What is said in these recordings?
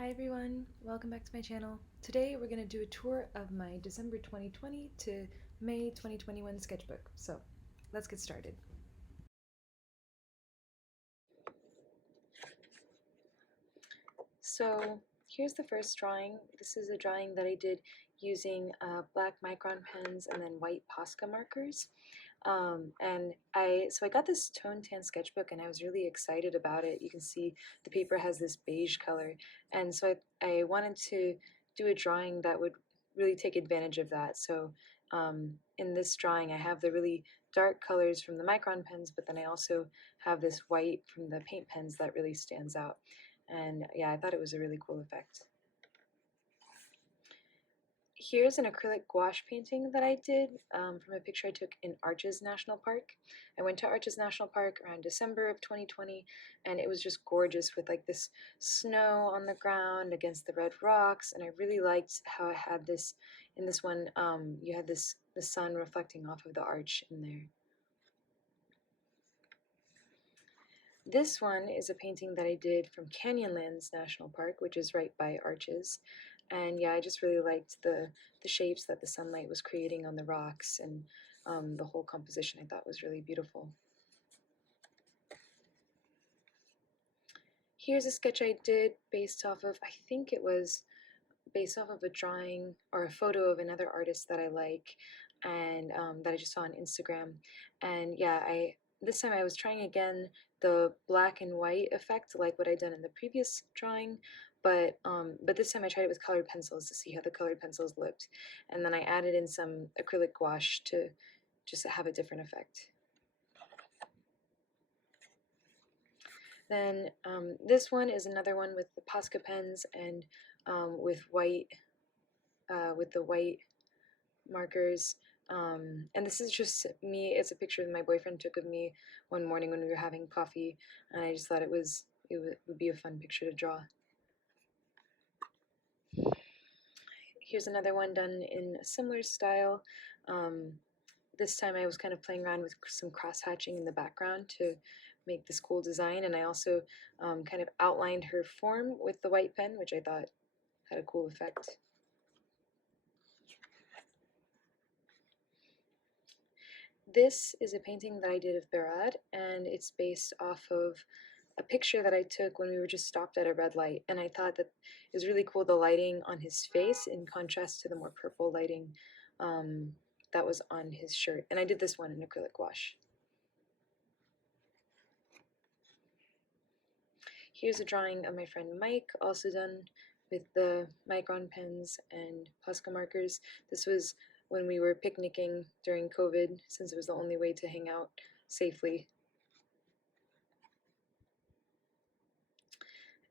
Hi everyone, welcome back to my channel. Today we're going to do a tour of my December 2020 to May 2021 sketchbook. So let's get started. So here's the first drawing. This is a drawing that I did using black micron pens and then white Posca markers. So I got this tone tan sketchbook and I was really excited about it. You can see the paper has this beige color, and so I wanted to do a drawing that would really take advantage of that. So in this drawing I have the really dark colors from the micron pens, but then I also have this white from the paint pens that really stands out. And yeah, I thought it was a really cool effect. Here's an acrylic gouache painting that I did from a picture I took in Arches National Park. I went to Arches National Park around December of 2020, and it was just gorgeous with like this snow on the ground against the red rocks, and I really liked how it had this, in this one, you had the sun reflecting off of the arch in there. This one is a painting that I did from Canyonlands National Park, which is right by Arches. And yeah, I just really liked the shapes that the sunlight was creating on the rocks, and the whole composition I thought was really beautiful. Here's a sketch I did based off of, I think it was based off of a drawing or a photo of another artist that I like, and that I just saw on Instagram. And yeah, this time I was trying again the black and white effect like what I'd done in the previous drawing, but this time I tried it with colored pencils to see how the colored pencils looked, and then I added in some acrylic gouache to just have a different effect. Then this one is another one with the Posca pens and with the white markers. And this is just me. It's a picture that my boyfriend took of me one morning when we were having coffee, and I just thought it would be a fun picture to draw. Here's another one done in a similar style. This time I was kind of playing around with some cross-hatching in the background to make this cool design, and I also kind of outlined her form with the white pen, which I thought had a cool effect. This is a painting that I did of Berad, and it's based off of a picture that I took when we were just stopped at a red light, and I thought that it was really cool, the lighting on his face in contrast to the more purple lighting that was on his shirt. And I did this one in acrylic gouache. Here's a drawing of my friend Mike, also done with the micron pens and Posca markers. This was when we were picnicking during COVID, since it was the only way to hang out safely.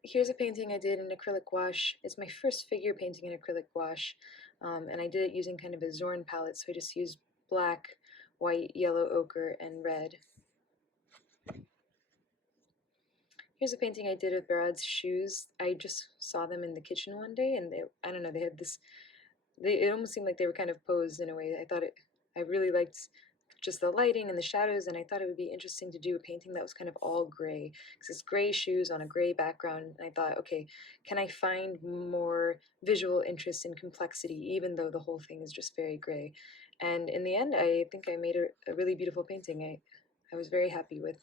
Here's a painting I did in acrylic gouache. It's my first figure painting in acrylic gouache, and I did it using kind of a Zorn palette, so I just used black, white, yellow, ochre, and red. Here's a painting I did of Berad's shoes. I just saw them in the kitchen one day, and I don't know, they had this, it almost seemed like they were kind of posed in a way. I really liked just the lighting and the shadows, and I thought it would be interesting to do a painting that was kind of all gray, because it's gray shoes on a gray background, and I thought, okay, can I find more visual interest and complexity, even though the whole thing is just very gray? And in the end, I think I made a really beautiful painting. I was very happy with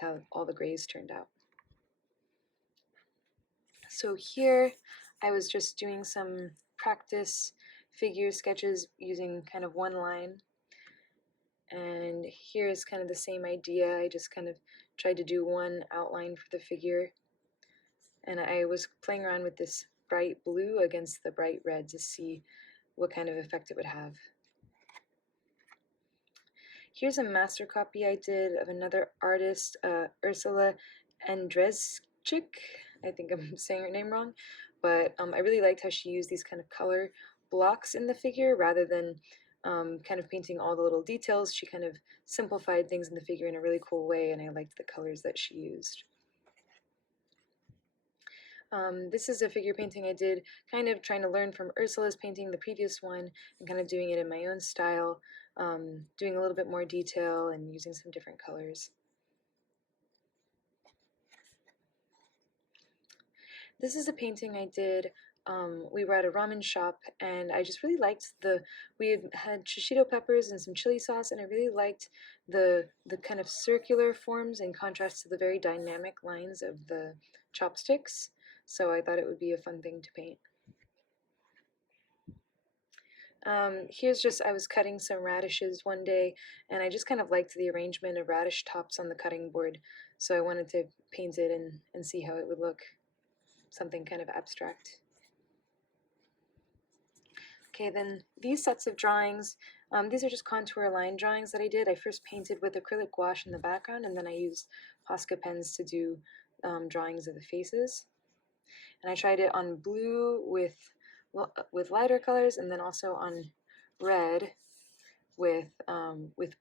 how all the grays turned out. So here I was just doing some practice figure sketches using kind of one line, and here's kind of the same idea. I just kind of tried to do one outline for the figure, and I was playing around with this bright blue against the bright red to see what kind of effect it would have. Here's a master copy I did of another artist, Ursula Andrzejczyk. I think I'm saying her name wrong, but I really liked how she used these kind of color blocks in the figure rather than kind of painting all the little details. She kind of simplified things in the figure in a really cool way, and I liked the colors that she used. This is a figure painting I did, kind of trying to learn from Ursula's painting, the previous one, and kind of doing it in my own style, doing a little bit more detail and using some different colors. This is a painting I did. We were at a ramen shop, and I just really liked we had shishito peppers and some chili sauce, and I really liked the kind of circular forms in contrast to the very dynamic lines of the chopsticks. So I thought it would be a fun thing to paint. Here's just, I was cutting some radishes one day, and I just kind of liked the arrangement of radish tops on the cutting board, so I wanted to paint it and see how it would look, something kind of abstract. Okay, then these sets of drawings, these are just contour line drawings that I did. I first painted with acrylic gouache in the background, and then I used Posca pens to do drawings of the faces. And I tried it on blue with lighter colors, and then also on red with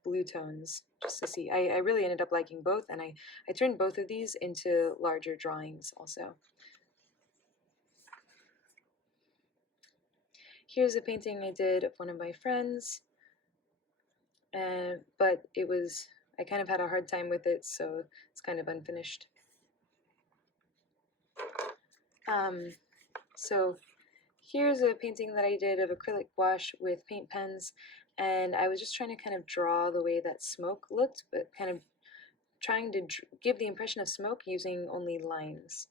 blue tones, just to see. I really ended up liking both, and I turned both of these into larger drawings also. Here's a painting I did of one of my friends, but I kind of had a hard time with it, so it's kind of unfinished. So here's a painting that I did of acrylic gouache with paint pens, and I was just trying to kind of draw the way that smoke looked, but kind of trying to give the impression of smoke using only lines.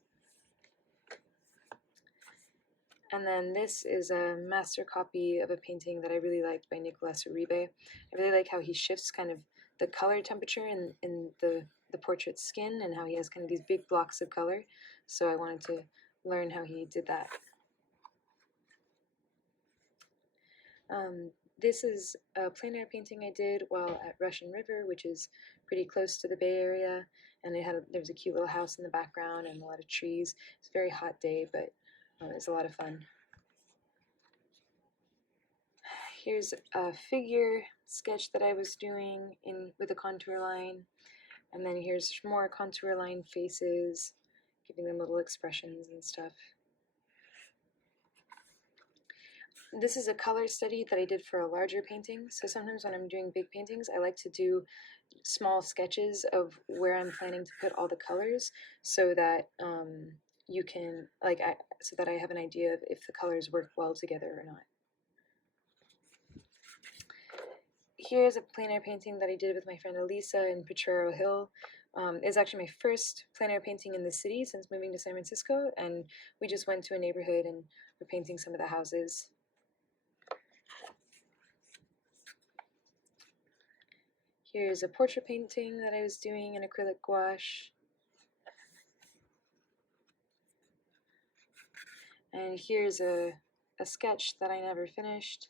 And then this is a master copy of a painting that I really liked by Nicolas Uribe. I really like how he shifts kind of the color temperature in the portrait's skin, and how he has kind of these big blocks of color. So I wanted to learn how he did that. This is a plein air painting I did while at Russian River, which is pretty close to the Bay Area, and there was a cute little house in the background and a lot of trees. It's a very hot day, but it was a lot of fun. Here's a figure sketch that I was doing with a contour line, and then here's more contour line faces, giving them little expressions and stuff. This is a color study that I did for a larger painting, so sometimes when I'm doing big paintings, I like to do small sketches of where I'm planning to put all the colors, so that you can, so that I have an idea of if the colors work well together or not. Here's a plein air painting that I did with my friend Elisa in Potrero Hill. It's actually my first plein air painting in the city since moving to San Francisco, and we just went to a neighborhood and we're painting some of the houses. Here's a portrait painting that I was doing in acrylic gouache. And here's a sketch that I never finished.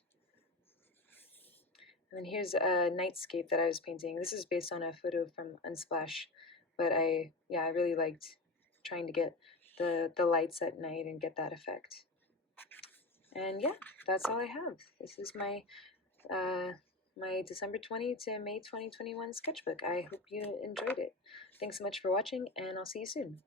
And then here's a nightscape that I was painting. This is based on a photo from Unsplash, but I really liked trying to get the lights at night and get that effect. And yeah, that's all I have. This is my my December 20 to May 2021 sketchbook. I hope you enjoyed it. Thanks so much for watching, and I'll see you soon.